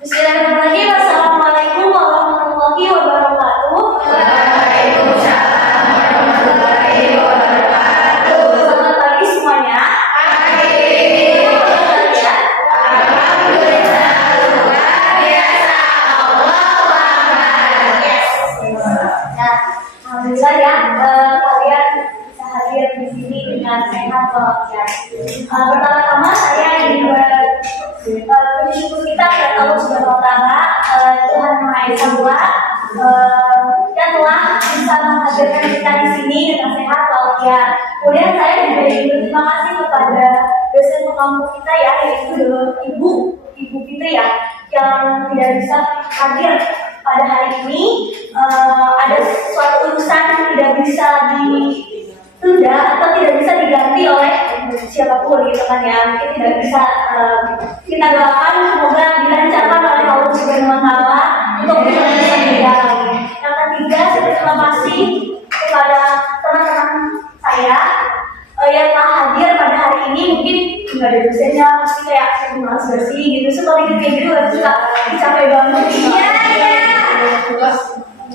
Bismillahirrahmanirrahim. Assalamualaikum warahmatullahi wabarakatuh. Waalaikumsalam warahmatullahi wabarakatuh. Selamat pagi semuanya. Pagi. Kalian? Alhamdulillah luar biasa. Allahu Akbar. Yes. Nah, alhamdulillah ya, kalian bisa hadir di sini dengan sehat walafiat. Pertama-tama saya ingin bersyukur kita kepada Allah Subhanahu Wa Taala, Tuhan Maha Esa yang telah bisa menghadirkan kita di sini dengan sehat walafiat. Kemudian saya juga ingin berterima kasih kepada dosen pengampu kita ya, yaitu Ibu Fitri ya, yang tidak bisa hadir pada hari ini. Ada suatu urusan yang tidak bisa ditunda atau tidak bisa diganti oleh siapapun gitu kan ya. Mungkin tidak bisa, kita doakan semoga dilancarkan oleh Allah Subhanahu Wa Taala untuk bisa berjalan. Yang ketiga, saya berterima kasih kepada teman-teman saya yang telah hadir pada hari ini. Mungkin nggak ada dosennya, pasti kayak malas bersih gitu. Seperti itu kayak gitu, kita capek banget. Iya.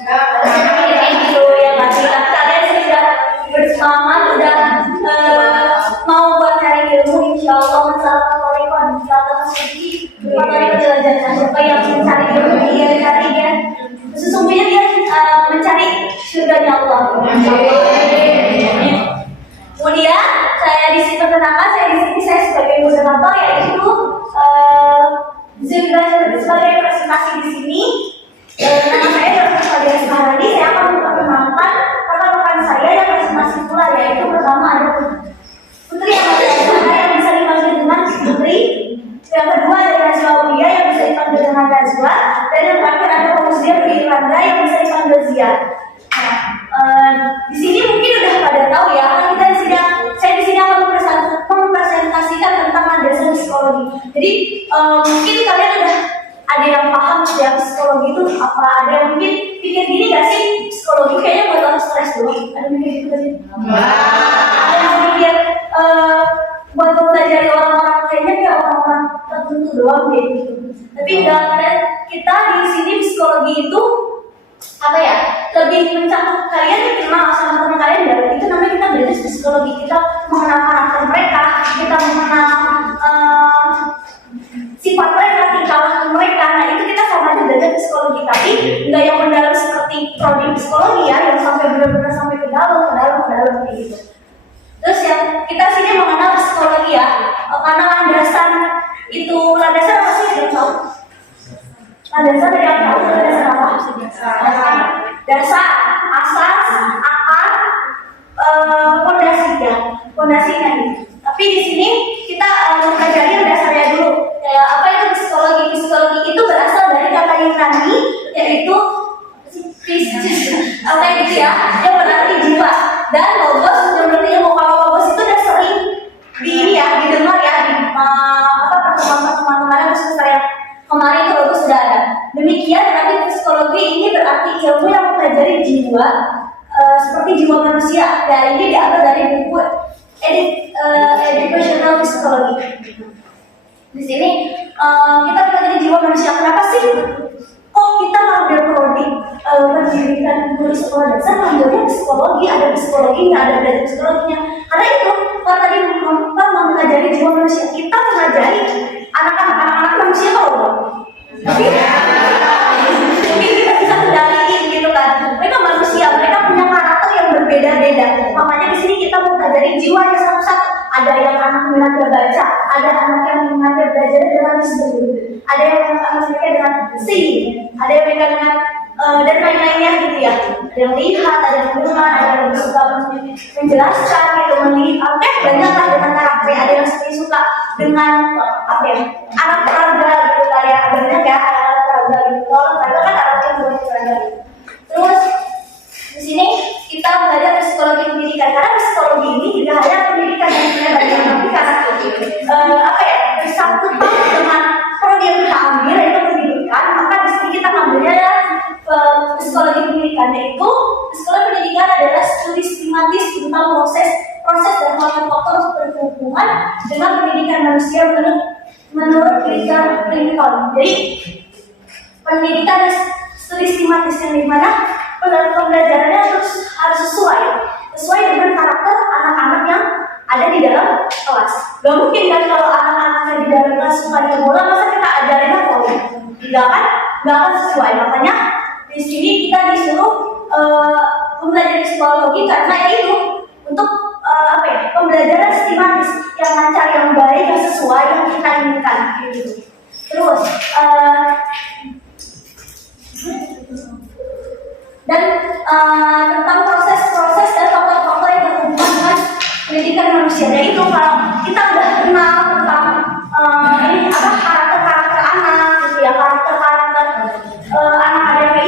Kayak gitu ya masih. Tapi kalian sudah bersemangat, sudah mau buat cari ilmu. Insya Allah masalah korban, masalah sedih, materi penjelajahan. Siapa yang mencari ilmu dia cari ya. Sesungguhnya dia mencari surganya Allah. Kemudian saya di sini perkenalkan, saya sebagai moderator, yaitu sebagai presentasi di sini. Nama saya Dr. Fadia Semarani. Saya akan memperkenalkan rekan-rekan saya yang presentasi pula, yaitu pertama ada Putri yang bisa dipanggil dengan Putri. Yang kedua ada Najwa Ulia yang bisa dipanggil dengan Najwa. Dan yang terakhir ada Fauzia Iranda yang bisa dipanggil Zia. Di sini mungkin udah pada tahu ya, saya di sini akan mempresentasikan tentang landasan psikologi. Jadi mungkin kalian udah ada yang paham ya psikologi itu apa, ada yang mungkin pikir gini gak sih, psikologi kayaknya buat orang stres doang, ada yang mikir gitu gak sih? Ada yang mikir buat mempelajari orang-orang kayaknya kayak orang-orang tertentu doang kayak gitu. Tapi enggak, kita di sini psikologi itu apa ya, lebih mencakup kalian kenal sama teman kalian ya, itu namanya kita belajar psikologi. Kita mengenal karakter mereka, kita mengenal sifat mereka, tingkah laku mereka. Nah itu kita sama aja belajar psikologi, tapi nggak yang mendalam seperti prodi psikologi ya, yang sampai benar-benar sampai ke dalam kayak gitu. Terus ya kita sini mengenal psikologi ya, karena landasan apa sih yang tahu? Landasan dari yang tahu landasan apa? Dasar, asas, akar, fondasinya nih. Tapi di sini kita mempelajari yang dasarnya dulu. Kayak apa itu psikologi? Psikologi itu berasal dari kata Yunani, yaitu apa gitu ya, yang berarti jiwa. Dan logos yang berarti mau, kalau logos itu udah sering didengar ya di pertemuan kemarin, khusus saya kemarin itu logos sudah ada. Demikian berarti psikologi ini berarti ilmu yang mempelajari jiwa, seperti jiwa manusia. Dan ini diambil dari buku Educational Psychology. Di sini kita pelajari jiwa manusia. Kenapa sih kok kita ngambil prodi pendidikan guru sekolah dasar ngambilnya psikologi? Ada psikologinya, ada belajar psikologinya. Karena itu tadi kita mempelajari jiwa manusia, kita mempelajari anak-anak manusia kalau tapi mungkin kita bisa kendaliin gitu kan. Mereka manusia, mereka punya karakter yang berbeda-beda. Makanya di sini kita mempelajari jiwanya satu-satu. Ada yang anak minatnya baca, ada anak yang minatnya belajar dengan disebut, ada yang minatnya dengan sing, ada yang minatnya dengan dan lain-lainnya gitu ya. Ada yang lihat, ada yang dengar, ada yang suka menjelaskan gitu, melihat. Banyak lah dengan karakter. Ada yang suka dengan apa ya, anak peraga gitu kayak banyak ya, anak peraga gitu. Kalau peraga kan anak yang buat peraga gitu. Terus di sini kita belajar psikologi pendidikan, karena psikologi ini tidak hanya pendidikan yang kita belajar, tapi karena bersangkut dengan prodi yang kita ambil yaitu pendidikan, maka di sini kita ngambilnya ya psikologi pendidikan. Yaitu psikologi pendidikan adalah studi sistematis tentang proses dan faktor berhubungan dengan pendidikan manusia menurut Richard Clinton. Jadi pendidikan dan studi sistematis yang dimana pembelajarannya harus sesuai dengan karakter anak-anak yang ada di dalam kelas. Gak mungkin kan kalau anak-anaknya di dalam kelas sukanya bola, masa kita ajarinnya voli? Gak akan sesuai. Makanya di sini kita disuruh mempelajari psikologi karena itu untuk pembelajaran sistematis yang lancar, yang baik, yang sesuai yang kita inginkan gitu. Terus dan tentang proses-proses dan faktor-faktor yang berhubungan dengan pendidikan manusia. Dan itu kalau kita udah kenal tentang karakter-karakter anak, gitu ya, karakter-karakter anak ada kayak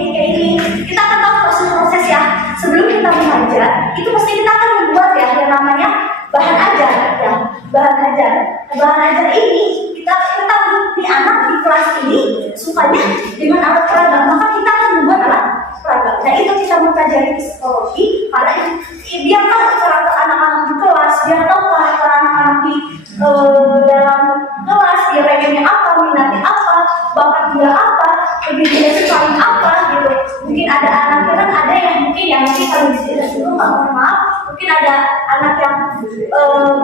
ini, kita akan tahu proses-proses ya. Sebelum kita mengajar, itu pasti kita akan membuat ya yang namanya bahan ajar ya, bahan ajar. Bahan ajar ini kita tahu di anak di kelas ini sukanya dengan alat peraga, maka kita akan membuat alat peraga. Nah itu kita mempelajari psikologi karena dia tahu karakter anak-anak di kelas, dia tahu karakter anak-anak di dalam kelas, dia pengennya apa, minatnya apa, bakat dia apa, lebih dia sukain apa gitu. Mungkin ada anaknya kan ada yang mungkin yang nanti kalau disini dulu mohon maaf, mungkin ada anak yang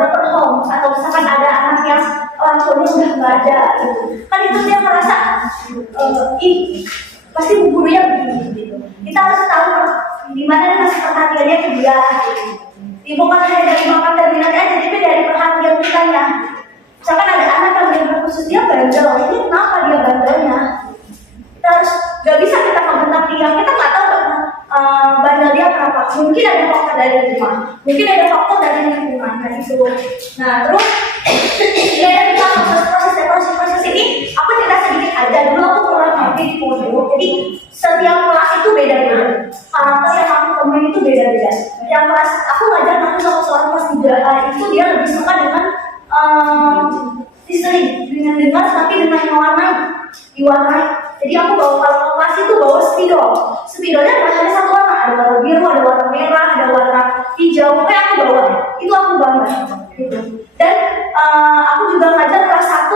broken home atau misalkan ada anak yang orang tuanya sudah nggak ada gitu. Kan itu dia merasa pasti gurunya begini gitu. Kita harus tahu di mana masih perhatiannya ke dia gitu. Bukan hanya dari bakat dan minat aja, tapi dari perhatian kita ya. Misalkan ada anak yang benar khusus dia bandel, ini kenapa dia bandelnya? Kita harus nggak bisa kita membentak dia, kita nggak tahu bandel dia kenapa. Mungkin ada faktor dari rumah, mungkin ada faktor dari lingkungan kan itu. Nah terus ya dari proses ini aku cerita sedikit aja. Dulu aku kurang ngerti di Komodo, jadi setiap kelas itu beda-beda, karakter yang aku temuin itu beda-beda. Yang kelas aku ngajar nanti sama seorang kelas 3A itu dia lebih suka dengan listening, dengan dengar tapi dengan diwarnai. Jadi aku bawa kalau kelas itu bawa spidol. Spidolnya nggak hanya satu warna, ada warna biru, ada warna merah, ada warna hijau. Pokoknya aku bawa, itu aku bangga gitu. Dan aku juga ngajar kelas 1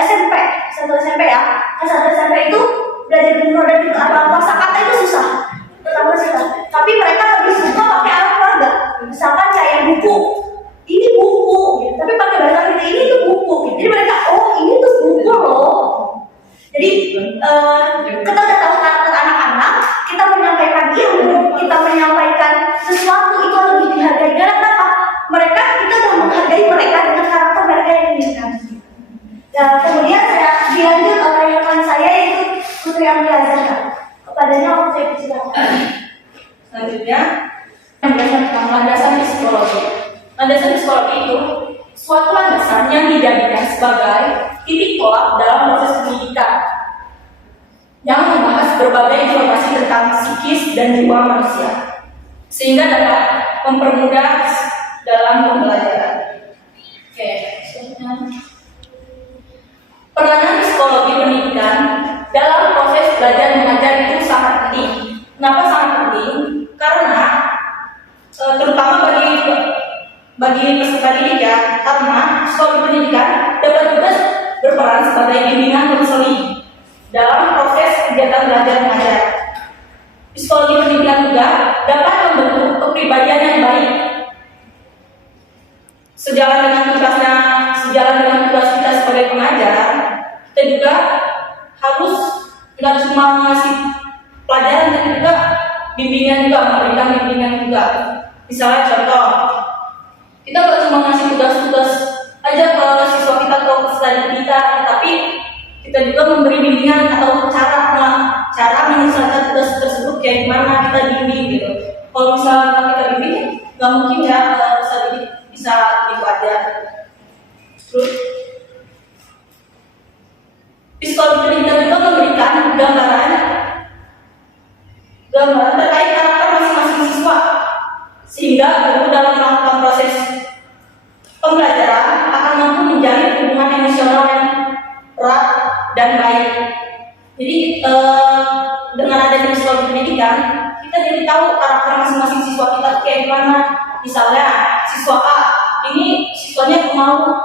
SMP, ya. Kelas 1 SMP itu belajar produk itu apa kosakata itu susah, terutama susah. Tapi mereka lebih suka pakai alat peraga. Misalkan kayak buku, ini buku, gitu. Tapi pakai bahasa kita ini tuh buku. Gitu. Jadi mereka, oh ini tuh buku loh. Jadi kita udah tahu karakter anak-anak, kita menyampaikan ilmu, kita menyampaikan sesuatu itu lebih dihargai. Karena apa? Kita udah menghargai mereka dengan karakter mereka yang diinginkan. Ya, kemudian saya dilanjut oleh rekan saya yaitu Putri Amelia Zahra. Kepadanya waktu saya persilakan. Selanjutnya, landasan psikologi. Landasan psikologi itu suatu landasan yang dijadikan sebagai titik tolak dalam proses pendidikan yang membahas berbagai informasi tentang psikis dan jiwa manusia sehingga dapat mempermudah dalam pembelajaran. Oke, peranan psikologi pendidikan dalam proses belajar mengajar itu sangat penting. Kenapa sangat penting? Karena terutama bagi peserta didik ya, karena psikologi pendidikan dapat juga berperan sebagai bimbingan konseling dalam proses kegiatan belajar mengajar. Psikologi pendidikan juga dapat membentuk kepribadian yang baik. Sejalan dengan tugas kita sebagai pengajar, kita juga harus tidak cuma ngasih pelajaran, tapi juga memberikan bimbingan juga. Misalnya contoh, kita nggak cuma ngasih tugas-tugas aja ke siswa kita atau ke peserta kita, tapi kita juga memberi bimbingan atau cara menyelesaikan tugas tersebut kayak gimana kita bimbing gitu. Kalau misalnya kita bimbing, nggak mungkin ya bisa gitu aja. Terus psikologi pendidikan juga memberikan gambaran terkait karakter masing-masing siswa sehingga guru dalam melakukan proses pembelajaran akan mampu menjalin hubungan emosional yang erat dan baik. Jadi dengan adanya psikologi pendidikan, kita jadi tahu karakter masing-masing siswa kita kayak gimana. Misalnya siswa A ini siswanya pemalu,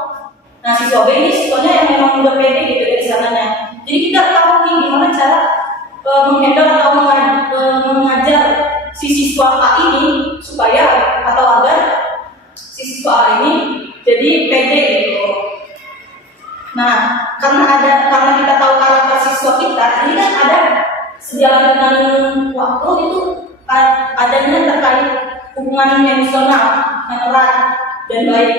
nah siswa B ini siswanya yang memang udah pede gitu dari sananya. Jadi kita tahu nih menghandle atau mengajar si siswa A ini supaya atau agar si siswa A ini jadi pede gitu. Nah, karena kita tahu karakter siswa kita, ini kan ada sejalan dengan waktu itu adanya terkait hubungan emosional yang erat dan baik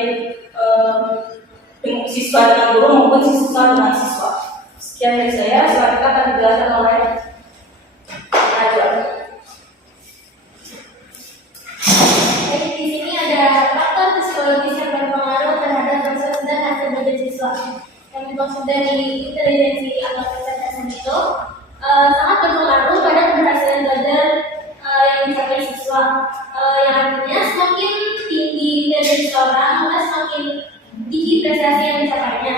dengan siswa dengan guru maupun siswa dengan siswa. Sekian dari saya, selanjutnya akan dijelaskan oleh Najwa. Jadi di sini ada faktor psikologis yang berpengaruh terhadap proses dan hasil belajar siswa. Yang dimaksud dari intelijensi atau kecerdasan itu sangat berpengaruh pada keberhasilan belajar yang dicapai siswa. Yang artinya semakin tinggi intelijensi seseorang, maka semakin tinggi prestasi yang dicapainya.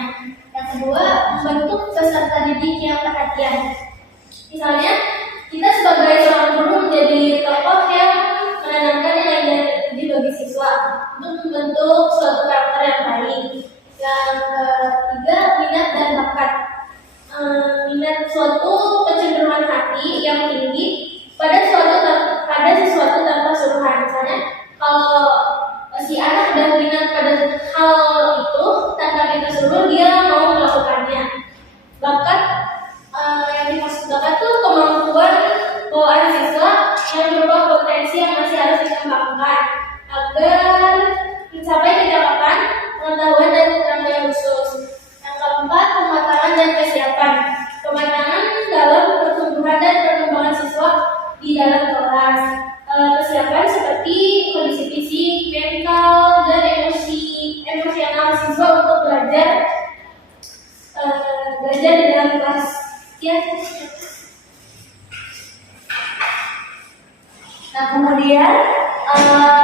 Yang kedua, membentuk peserta didik yang perhatian. Misalnya, kita sebagai seorang guru menjadi tokoh yang menanamkan nilai-nilai tertinggi bagi siswa untuk membentuk suatu karakter yang baik. Yang ketiga, minat dan bakat. Minat suatu kecenderungan hati yang tinggi pada sesuatu tanpa suruhan. Misalnya, kalau si anak udah minat pada hal itu tanpa kita suruh, dia mau melakukannya. Bakat, yang dimaksud bakat tuh kemampuan bawaan siswa yang berupa potensi yang masih harus dikembangkan agar mencapai kecakapan, pengetahuan dan keterampilan khusus. Yang keempat, pematangan dan kesiapan. Pematangan dalam pertumbuhan dan perkembangan siswa di dalam kelas. Kesiapan seperti kondisi fisik, mental, dan emosional siswa untuk belajar di dalam kelas. Ya. Nah, kemudian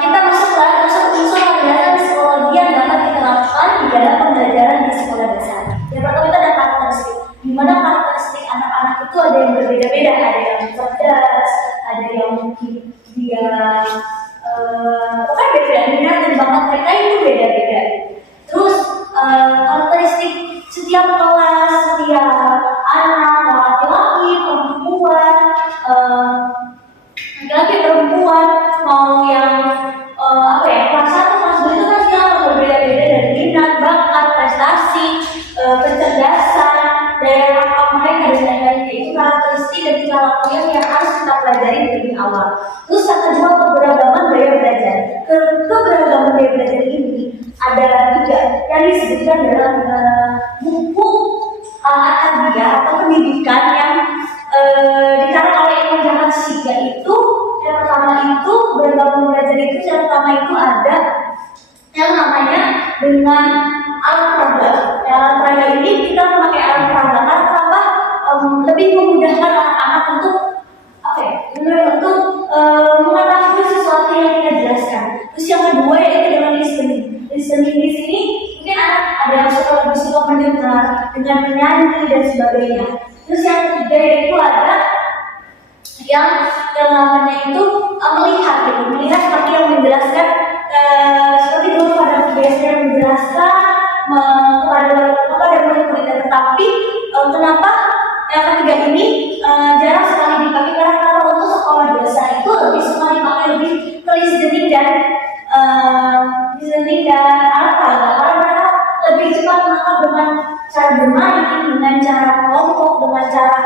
kita masuk unsur pembelajaran psikologi yang dapat diterapkan di dalam pembelajaran di sekolah dasar. Yang pertama itu ada karakteristik. Di mana karakteristik anak-anak itu ada yang berbeda-beda, ada yang cerdas, ada yang mungkin dia beda, minat dan bakat mereka itu beda-beda. Terus karakteristik setiap kelas, setiap anak, laki-laki, perempuan, mau yang kelas 1, kelas 2 itu kan sekarang berbeda-beda dari minat, bakat, prestasi, kecerdasan, daya tangkap mereka dan lain-lain. Itu karakteristik dan tingkah laku yang harus kita pelajari dari awal. Terus yang kedua, keberagaman gaya belajar. Keberagaman gaya belajar ini ada 3 yang disebutkan dalam buku Al-Tarbiyah atau pendidikan yang dikarang oleh Imam Jamal Siga itu. Yang pertama itu beragam belajar itu, yang pertama itu ada yang namanya dengan alat peraga. Alat peraga ini kita memakai alat peraga karena lebih memudahkan anak-anak untuk mengetahui sesuatu yang kita jelaskan. Terus yang kedua yaitu dengan listening. Listening di sini mungkin ada yang lebih suka mendengar dengan menyanyi dan sebagainya. Terus yang ketiga yaitu ada yang namanya itu melihat seperti yang menjelaskan seperti dulu pada biasanya menjelaskan kepada murid-muridnya. Tetapi kenapa yang ketiga ini jarang sekali dipakai, karena kalau untuk sekolah dasar itu lebih suka dipakai lebih ke listening dan alat peraga, karena mereka lebih cepat menangkap dengan cara bermain, dengan cara kelompok, dengan cara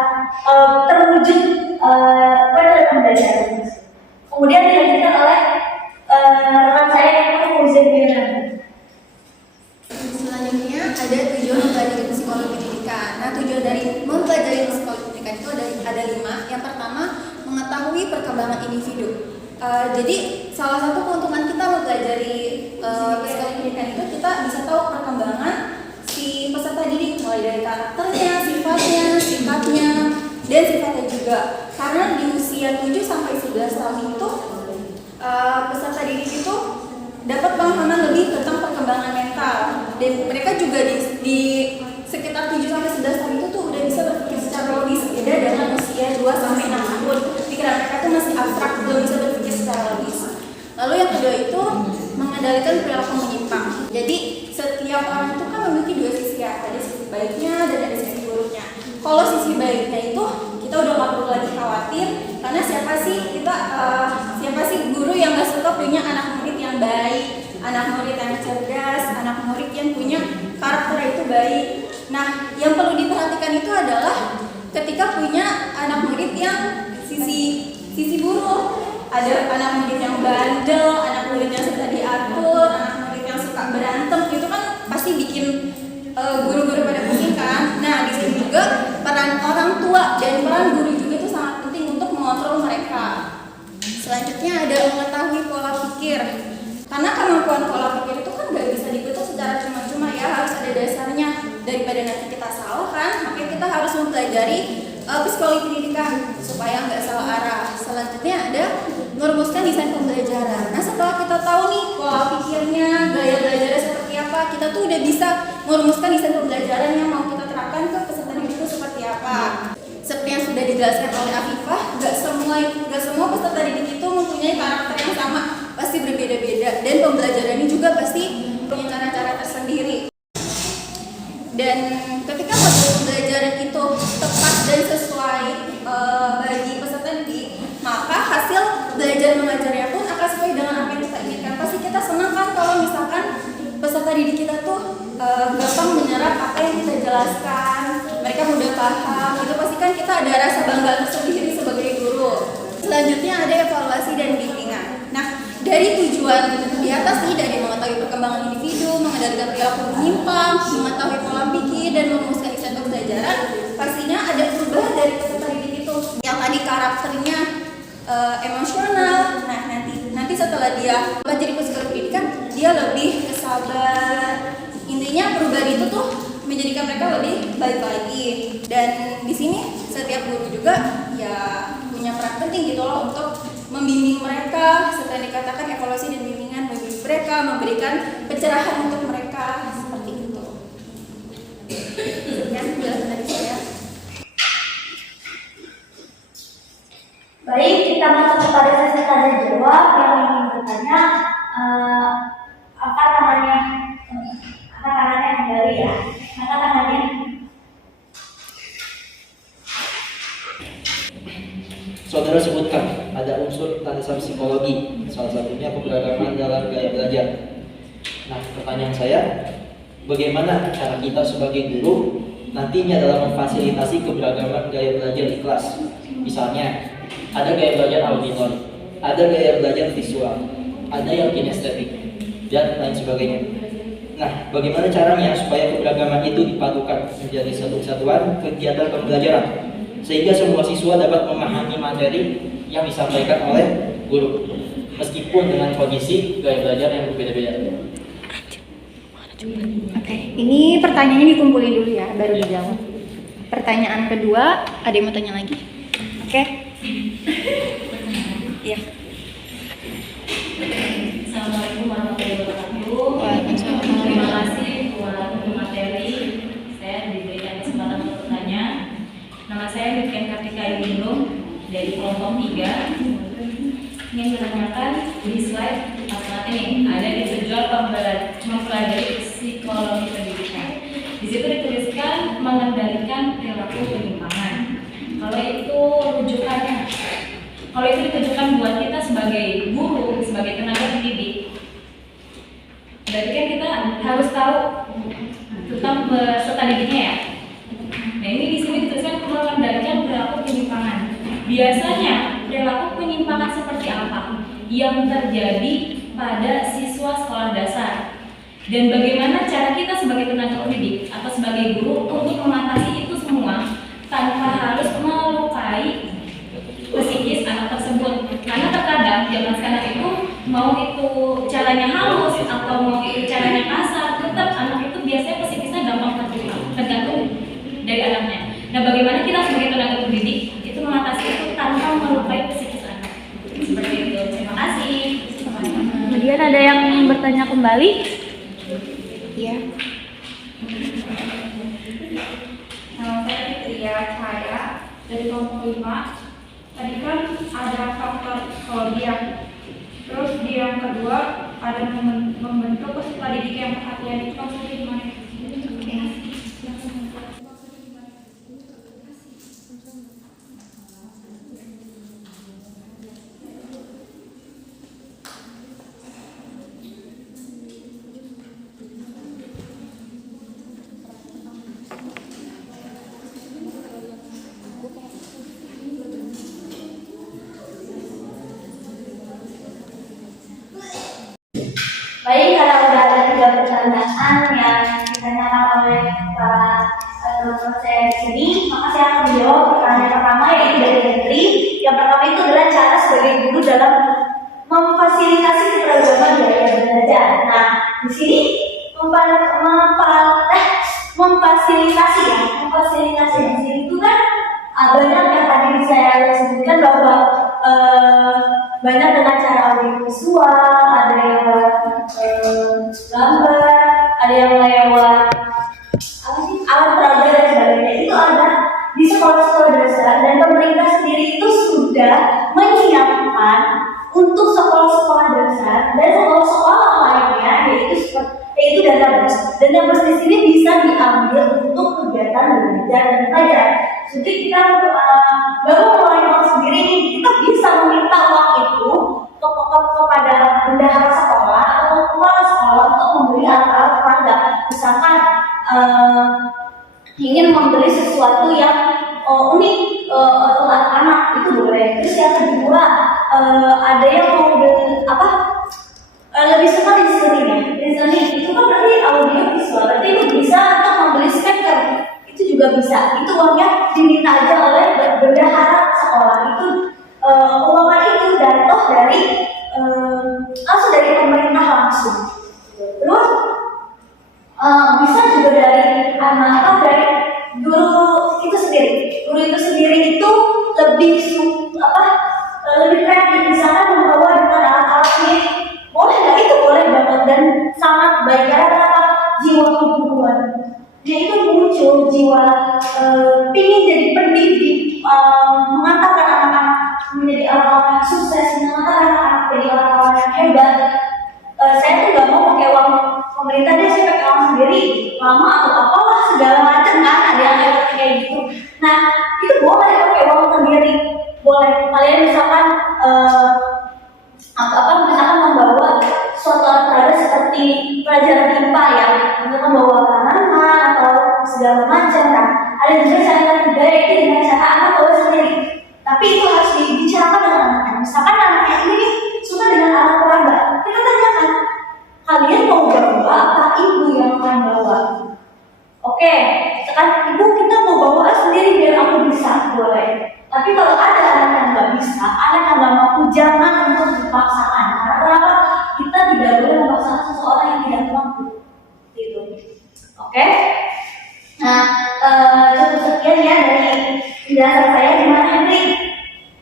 terwujud pada pembelajaran. Kemudian dilanjutkan oleh rekan saya yang Fauzan Biran. Selanjutnya ada tujuan mempelajari psikologi pendidikan. Nah, tujuan dari mempelajari psikologi pendidikan itu ada 5. Yang pertama, mengetahui perkembangan individu. Jadi salah satu keuntungan kita mempelajari psikologi pendidikan itu kita bisa tahu perkembangan si peserta didik, mulai dari karakternya, sifatnya, sikapnya, dan sifatnya juga. Karena di usia 7 sampai 11 tahun itu peserta didik itu dapat pemahaman lebih tentang perkembangan mental, dan mereka juga di sekitar 7 sampai 11 tahun itu tuh udah bisa berpikir secara logis, beda dengan usia 2 sampai 6 tahun. Pikiran mereka tuh masih abstrak, belum bisa berpikir secara logis. Lalu yang kedua itu mengendalikan perilaku menyimpang. Jadi setiap orang itu kan memiliki 2 sisi ya, ada sisi baiknya dan ada sisi buruknya. Kalau sisi baiknya itu kita udah nggak perlu lagi Karena siapa sih guru yang gak suka punya anak murid yang baik, anak murid yang cerdas, anak murid yang punya karakter itu baik. Nah, yang perlu diperhatikan itu adalah ketika punya anak murid yang sisi buruk. Ada anak murid yang bandel, anak murid yang suka diatur, anak murid yang suka berantem, itu kan pasti bikin guru-guru pada pusing kan. Nah, di sini juga peran orang tua dan peran guru juga itu sangat penting untuk mengontrol mereka. Selanjutnya ada mengetahui pola pikir. Karena kemampuan pola pikir itu kan gak bisa dibentuk secara cuma-cuma ya, harus ada dasarnya. Daripada nanti kita salah kan, makanya kita harus mempelajari psikologi pendidikan supaya nggak salah arah. Selanjutnya ada merumuskan desain pembelajaran. Nah, setelah kita tahu nih pola pikirnya, gaya belajarnya seperti apa, kita tuh udah bisa merumuskan desain pembelajaran yang mau kita terapkan ke peserta didik itu seperti apa. Seperti yang sudah dijelaskan oleh Afifah, nggak semua peserta didik itu mempunyai karakter yang sama, pasti berbeda-beda, dan pembelajaran ini juga pasti punya cara-cara tersendiri. Dan ketika model pembelajaran itu tepat dan sesuai bagi peserta didik, maka hasil belajar mengajarnya pun akan sesuai dengan apa yang kita inginkan. Pasti kita senang kan kalau misalkan peserta didik kita tuh gampang menyerap apa yang kita jelaskan, mereka mudah paham, itu pasti kan kita ada rasa bangga tersendiri sebagai guru. Selanjutnya ada evaluasi dan bimbingan. Nah, dari tujuan di atas nih, dari mengetahui perkembangan individu, mengendalikan perilaku menyimpang, mengetahui pola pikir, dan merumuskan desain pembelajaran, pastinya ada perubahan dari peserta didik itu. Yang tadi karakternya emosional, nah nanti setelah dia belajar psikologi pendidikan, dia lebih sabar. Intinya perubahan itu tuh menjadikan mereka lebih baik lagi. Dan di sini setiap guru juga ya punya peran penting gitu loh untuk membimbing mereka, setelah dikatakan evaluasi dan bimbingan bagi mereka, memberikan pencerahan untuk mereka, seperti itu. Sekian penjelasan dari saya. Baik, kita masuk kepada sesi tanya jawab. Yang ingin bertanya, angkat tangannya kembali ya. Angkat tangannya. Saudara sebutkan ada unsur landasan psikologi, salah satunya keberagaman dalam gaya belajar. Nah, pertanyaan saya, bagaimana cara kita sebagai guru nantinya dalam memfasilitasi keberagaman gaya belajar di kelas? Misalnya, ada gaya belajar auditor, ada gaya belajar visual, ada yang kinestetik, dan lain sebagainya. Nah, bagaimana caranya supaya keberagaman itu dipadukan menjadi satu kesatuan kegiatan pembelajaran, sehingga semua siswa dapat memahami materi yang disampaikan oleh guru, meskipun dengan kondisi gaya belajar yang berbeda-beda. Oke, ini pertanyaannya dikumpulin dulu ya, baru dijawab. Pertanyaan kedua, ada yang mau tanya lagi? Oke. Iya. Assalamualaikum warahmatullahi wabarakatuh. Waalaikumsalam. Terima kasih buat materi. Saya diberikan kesempatan untuk bertanya. Nama saya Nurken Kartika Indung dari kelompok 3. Ingin menanyakan di slide saat ini ada di tujuan mempelajari psikologi pendidikan. Di situ dituliskan mengendalikan perilaku penyimpangan. Kalau itu rujukannya, kalau itu ditujukan buat kita sebagai guru, sebagai tenaga pendidik, berarti kan kita harus tahu tentang peserta didiknya ya. Nah, ini di sini dituliskan mengendalikan perilaku penyimpangan. Biasanya perilaku penyimpangan seperti apa yang terjadi pada siswa sekolah dasar, dan bagaimana cara kita sebagai tenaga pendidik atau sebagai guru untuk mengatasi itu semua tanpa harus melukai psikis anak tersebut. Karena terkadang zaman sekarang itu mau itu caranya halus atau mau itu caranya kasar, tetap anak itu biasanya psikisnya gampang tergantung dari anaknya. Nah, bagaimana kita sebagai tenaga pendidik itu mengatasi itu tanpa melukai psikis anak? Seperti itu. Terima kasih. Kemudian ada yang ingin bertanya kembali? Iya. Nama saya Fitria Cahaya dari kelompok 5. Tadi kan ada faktor psikologi ya. Terus di yang kedua ada membentuk peserta didik yang perhatian, itu maksudnya gimana? pertanyaan yang ditanyakan oleh para teman-teman saya di sini, maka saya akan menjawab pertanyaan pertama yaitu dari Henry. Yang pertama itu adalah cara sebagai guru dalam memfasilitasi keberagaman gaya belajar. Nah, di sini memfasilitasi di sini itu kan banyak yang tadi saya sebutkan bahwa banyak dengan cara audiovisual, ada yang lewat gambar, ada yang lewat alat peraga dan sebagainya. Itu ada di sekolah-sekolah dasar dan pemerintah sendiri itu sudah menyiapkan untuk sekolah-sekolah dasar dan sekolah-sekolah lainnya yaitu database di sini bisa diambil untuk kegiatan belajar dan belajar. Jadi kita baru mulai uang sendiri ini, kita bisa meminta uang itu kepada bendahara sekolah atau kepala sekolah untuk membeli alat-alat peraga. Misalkan ingin membeli sesuatu yang unik untuk anak-anak, itu boleh. Terus yang kedua, ada yang mau beli lebih suka listening itu kan berarti audio visual, berarti itu bisa untuk membeli speaker, itu juga bisa. Itu uangnya diminta aja oleh bendahara sekolah. Itu uangnya itu jatuh dari langsung dari pemerintah langsung. Terus bisa juga dari dari guru itu sendiri. Guru itu sendiri itu lebih kreatif, misalkan membawa dengan alat-alat ini. Boleh nggak? Itu boleh banget dan sangat baik karena jiwa keguruan. Dia itu muncul jiwa ingin jadi pendidik, mengantarkan anak-anak menjadi orang-orang yang sukses, mengantarkan anak-anak menjadi orang-orang yang hebat. Saya tuh nggak mau pakai uang pemerintah, dia saya pakai uang sendiri, lama atau apalah segala macam kan, ada yang kayak gitu. Nah itu boleh pakai uang sendiri, boleh. Kalian misalkan misalkan membawa suatu alat peraga seperti pelajaran IPA ya, misalkan membawa tanaman atau segala macam kan. Ada juga cara ketiga yaitu dengan cara anak bawa sendiri. Tapi itu harus dibicarakan dengan anaknya. Misalkan anaknya ini suka dengan alat peraga, kita tanyakan, kalian mau bawa apa ibu yang akan bawa? Oke, sekarang ibu kita mau bawa sendiri biar aku bisa, boleh. Tapi kalau ada anak yang nggak bisa, anak yang nggak mampu, jangan untuk dipaksakan. Karena kenapa? Kita tidak boleh memaksakan seseorang yang tidak mampu. Gitu. Oke? Nah, cukup sekian ya dari penjelasan saya. Gimana Henry?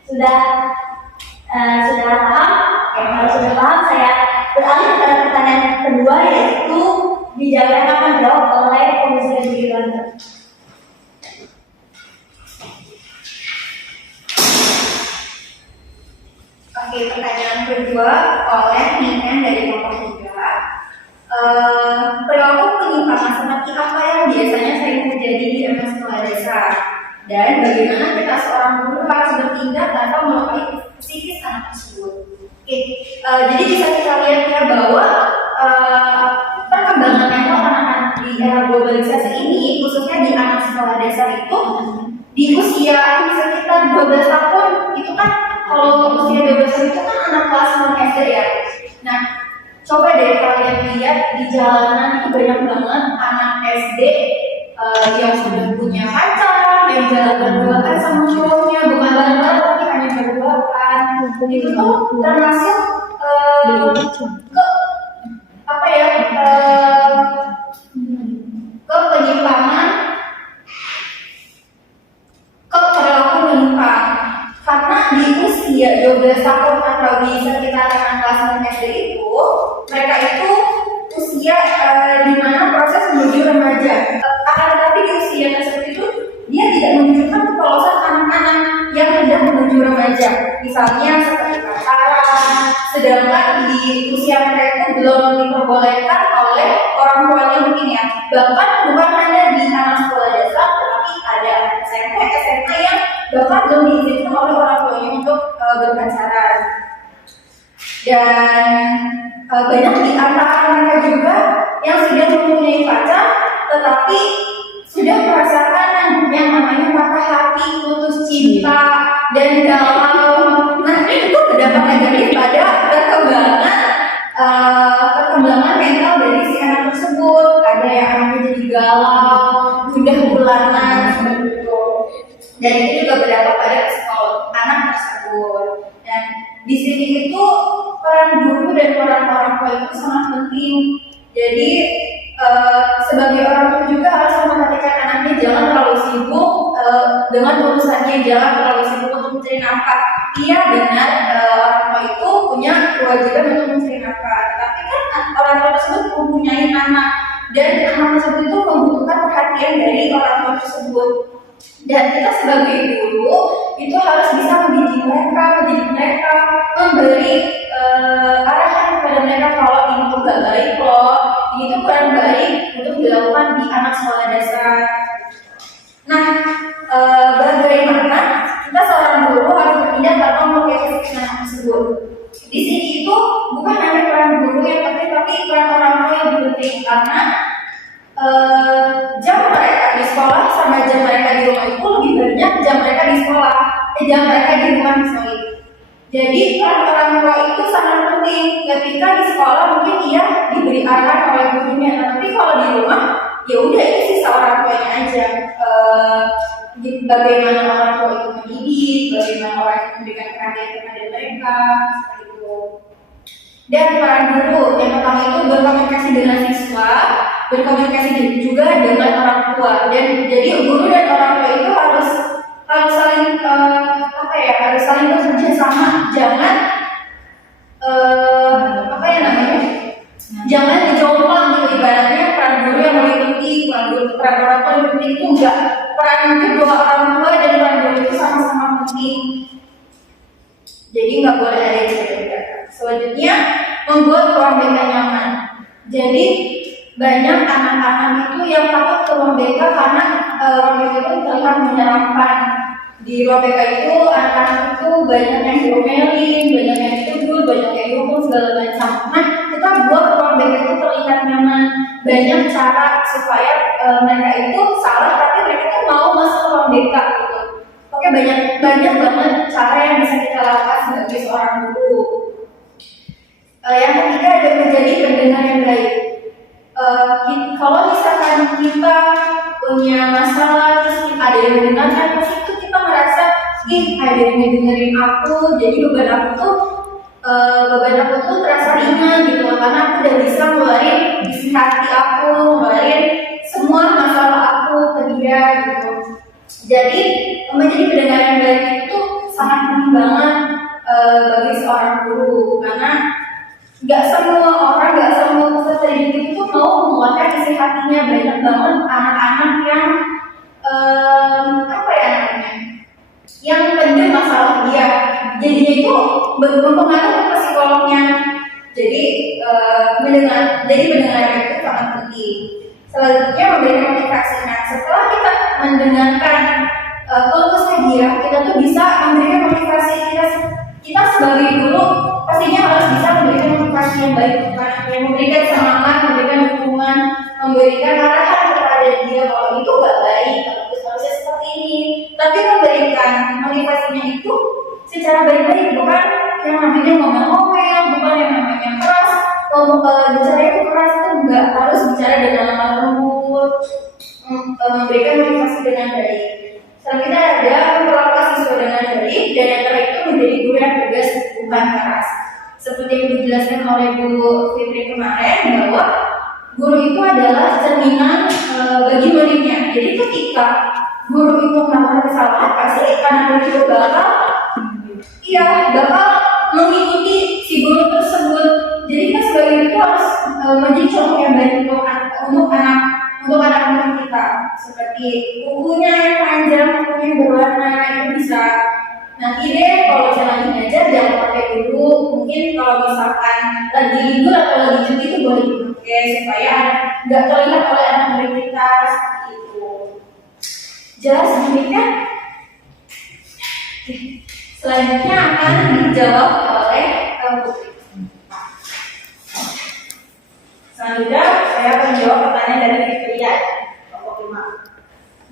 Sudah paham? Oke, kalau sudah paham, saya beralih pada pertanyaan kedua yaitu dijawab akan jawab oleh Komisi Yudhiyantha. Oke, pertanyaan kedua oleh Niken dari kelompok 3. Perilaku penyimpangan seperti apa yang biasanya sering terjadi di MS sekolah dasar? Dan bagaimana kita seorang guru harus bertindak tanpa melukai psikis anak tersebut? Oke, jadi bisa kita lihat ya bahwa perkembangan mental anak-anak di era globalisasi ini, khususnya di anak sekolah dasar itu, di usia sekitar 12 tahun itu kan, kalau usia 12 tahun itu kan anak kelas 6 SD ya. Nah, coba deh kalian lihat di jalanan itu banyak banget anak SD yang sudah punya pacar, yang jalan berduaan sama cowoknya, bukan bareng-bareng tapi hanya berduaan. Itu tuh termasuk ke penyimpangan, ke perilaku menyimpang. Karena di usia 12 tahun atau di sekitar kelas 6 SD itu, mereka itu usia di mana proses menuju remaja. Akan tetapi di usia tersebut itu dia tidak menunjukkan kepolosan anak-anak yang hendak menuju remaja. Misalnya seperti pacaran, sedangkan di usia mereka itu belum diperbolehkan oleh orang tuanya mungkin ya. Bahkan bukan hanya di anak sekolah dasar, tetapi ada SMP, SMA yang bahkan belum diizinkan oleh orang tuanya untuk berpacaran. Dan banyak di antara mereka juga yang sudah mempunyai pacar, tetapi sudah merasakan yang namanya patah hati, putus cinta, dan galau. Nah, itu berdampak negatif pada perkembangan mental dari si anak tersebut. Dan itu juga berdampak pada psikolog anak tersebut. Dan di sini itu peran guru dan peran orang tua itu sangat penting. Jadi sebagai orang tua juga harus memperhatikan anaknya, jangan terlalu sibuk dengan urusannya, jangan terlalu sibuk untuk mencari nafkah. Iya benar, orang tua itu punya kewajiban untuk mencari nafkah, tapi kan orang tua tersebut mempunyai anak, dan anak tersebut itu membutuhkan perhatian dari orang tua tersebut. Dan kita sebagai guru itu harus bisa mendidik mereka, memberi arahan kepada mereka kalau ini tuh gak baik loh, ini tuh kurang baik untuk dilakukan di anak sekolah dasar. Nah, bagaimana kita seorang guru harus bertindak dalam mengedukasi anak tersebut? Di sini itu bukan hanya peran guru yang penting, tapi peran orang tua yang penting, karena jam mereka di sekolah sama jam mereka di rumah itu lebih banyak jam mereka di sekolah, jam mereka di rumah misalnya. Jadi peran orang tua itu sangat penting. Ketika di sekolah mungkin ia diberi arahan oleh gurunya, tapi kalau di rumah ya udah itu sisa orang tuanya aja. Bagaimana orang tua itu mendidik, bagaimana orang itu memberikan perhatian kepada mereka, seperti itu. Dan peran guru yang pertama itu berkomunikasi dengan siswa, berkomunikasi juga dengan orang tua. Dan jadi guru dan orang tua itu harus saling harus saling bekerja sama. Jangan jangan dijomplang gitu, ibaratnya peran guru yang lebih penting, peran orang tua yang lebih penting, itu enggak. Peran kedua orang tua dan peran guru itu sama-sama penting. Jadi nggak boleh ada yang berbeda. Selanjutnya, membuat ruang BK nyaman. Jadi banyak anak-anak itu yang takut ke ruang BK karena ruang BK itu terlihat menyeramkan. Di ruang BK itu anak-anak itu banyak yang diomelin, banyak yang ditegur, banyak yang dihukum segala macam. Nah, kita buat ruang BK itu terlihat nyaman. Banyak cara supaya mereka itu salah, tapi mereka itu mau masuk ruang BK gitu. Oke, banyak banget cara yang bisa kita lakukan sebagai seorang guru. Yang ketiga ada menjadi pendengar yang baik. Kalau misalkan kita punya masalah terus ada yang mendengarkan, terus itu kita merasa ada yang dengerin aku, jadi beban aku tuh terasa ringan gitu, karena aku udah bisa ngeluarin isi hati aku, ngeluarin semua masalah aku ke dia gitu. Jadi menjadi pendengar yang baik itu sangat penting banget bagi seorang guru, karena nggak semua orang, nggak semua peserta didik itu mau mengeluarkan isi hatinya. Banyak banget anak-anak yang yang pendam masalah dia, jadinya itu berpengaruh ke psikolognya. Jadi mendengar itu sangat penting. Selanjutnya memberikan motivasi. Nah, setelah kita mendengarkan keluh kesah dia, kita tuh bisa memberikan motivasi. Kita sebagai guru pastinya harus bisa memberikan motivasi yang baik, yang memberikan semangat, memberikan dukungan, memberikan arahan kepada dia kalau itu gak baik, kalau itu harusnya seperti ini. Tapi memberikan motivasinya itu secara baik-baik, bukan yang namanya ngomel-ngomel, bukan yang namanya keras. Bicara itu keras itu enggak, harus bicara dengan lemah lembut, memberikan motivasi dengan baik. Selanjutnya ada memperlakukan siswa dengan baik, dan yang terakhir itu menjadi guru yang tegas, bukan keras. Seperti yang dijelaskan oleh Bu Fitri kemarin, bahwa guru itu adalah cerminan bagi muridnya. Jadi ketika guru itu melakukan kesalahan, pasti anak-anak itu bakal mengikuti si guru tersebut. Jadi kita sebagai itu harus menjadi contoh yang baik untuk anak-anak kita. Seperti bukunya yang panjang, bukunya yang berwarna, itu bisa. Nanti deh kalau lagi ngajar jangan pakai dulu. Mungkin kalau misalkan lagi libur atau lagi cuti itu boleh dipakai supaya nggak terlihat oleh anak-anak kita seperti itu. Jelas demikian? Selanjutnya akan dijawab oleh Putri. Selanjutnya saya akan menjawab pertanyaan dari Fitria, kelompok 5.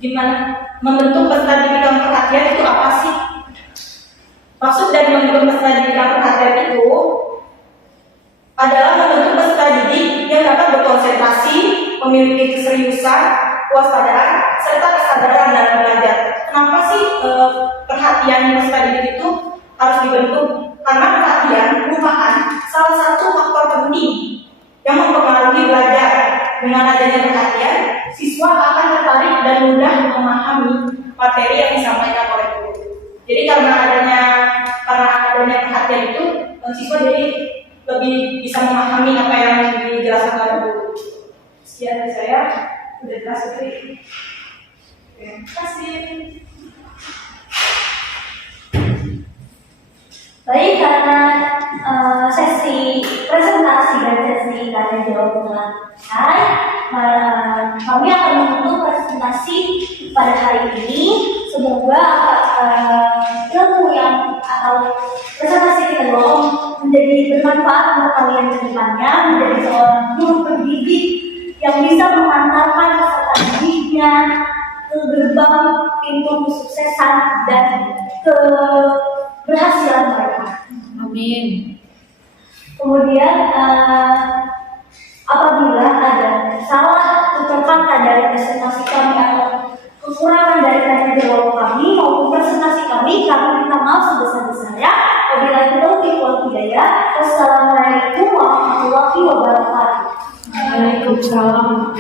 Gimana membentuk peserta didik yang perhatian itu apa sih? Maksud dari membentuk peserta didik yang perhatian itu adalah membentuk peserta didik yang dapat berkonsentrasi, memiliki keseriusan, kewaspadaan, serta kesadaran dalam belajar. Kenapa sih harus dibentuk karena perhatian merupakan salah satu faktor penting yang mempengaruhi belajar. Dengan adanya perhatian, siswa akan tertarik dan mudah memahami materi yang disampaikan oleh guru. Jadi karena adanya perhatian itu, siswa jadi lebih bisa memahami apa yang dijelaskan oleh guru. Sekian dari saya, sudah jelas sekali. Terima kasih. Baik, karena sesi presentasi dan sesi tanya jawab telah selesai, kami akan menutup presentasi pada hari ini. Semoga ilmu yang atau presentasi kita menjadi bermanfaat untuk kalian ke depannya, menjadi seorang guru pendidik yang bisa mengantarkan peserta didiknya ke gerbang pintu kesuksesan dan keberhasilan mereka. Amin. Kemudian apabila ada salah tutur kata dari presentasi kami atau kekurangan dari tanya jawab kami maupun presentasi kami minta maaf sebesar-besarnya. Wabillahi taufiq wal hidayah. Wassalamualaikum warahmatullahi wabarakatuh. Waalaikumsalam.